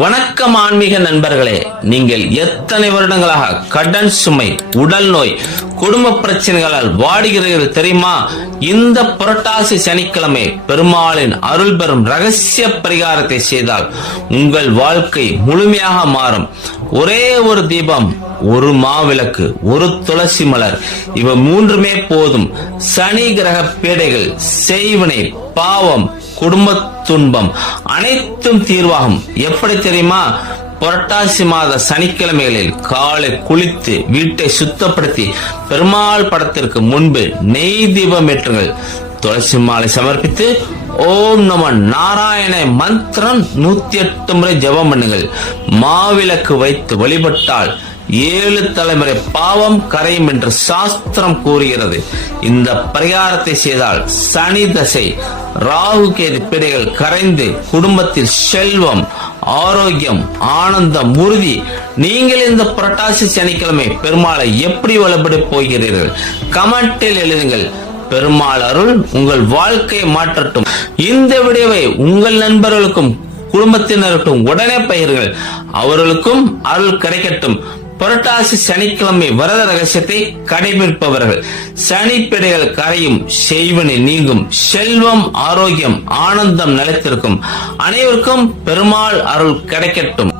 வணக்கம் ஆன்மீக நண்பர்களே நீங்கள் எத்தனை வருடங்களாக கடன் சுமை உடல் நோய் குடும்ப பிரச்சனைகளால் வாடுகிறீர்கள் தெரியுமா? இந்த புரட்டாசி சனிக்கிழமை பெருமாளின் அருள் பெறும் ரகசிய பரிகாரத்தை செய்தால் உங்கள் வாழ்க்கை முழுமையாக மாறும். ஒரே ஒரு தீபம் ஒரு மாவிளக்கு ஒரு துளசி மலர் இவை மூன்றுமே போதும். சனி கிரக பேடைகள் செய்வினை பாவம் குடும்ப துன்பம். அனைத்தும் தீர்வாகும். எப்படி தெரியுமா? புரட்டாசி மாத சனிக்கிழமைகளில் காலை குளித்து வீட்டை சுத்தப்படுத்தி பெருமாள் படத்திற்கு முன்பு நெய் தீபம் ஏற்றுங்கள். துளசி மாலை சமர்ப்பித்து ஓம் நம நாராயண மந்திரம் நூத்தி எட்டு முறை ஜெபம் பண்ணுங்கள். மாவிளக்கு வைத்து வழிபட்டால் ஏழு தலைமுறை பாவம் கரையும் என்று சாஸ்திரம் கூறுகிறது. இந்த பரிகாரத்தை செய்தால் சனி தசை ராகு கேது பிடைகள் கரைந்து குடும்பத்தில் செல்வம் ஆரோக்கியம் ஆனந்தம் உறுதி. நீங்கள் இந்த புரட்டாசி சனிக்கிழமை பெருமாளை எப்படி வழிபட போகிறீர்கள்? கமெண்டில் எழுதுங்கள். பெருமாள் அருள் உங்கள் வாழ்க்கையை மாற்றட்டும். இந்த விடியவை உங்கள் நண்பர்களுக்கும் குடும்பத்தினருக்கும் உடனே பயிர்கள் அவர்களுக்கும் அருள் கிடைக்கட்டும். புரட்டாசி சனிக்கிழமை வரத ரகசியத்தை கடைபிடிப்பவர்கள். சனிப்பிடைகள் கரையும் செய்வனை நீங்கும் செல்வம் ஆரோக்கியம் ஆனந்தம் நிலைத்திருக்கும். அனைவருக்கும் பெருமாள் அருள் கிடைக்கட்டும்.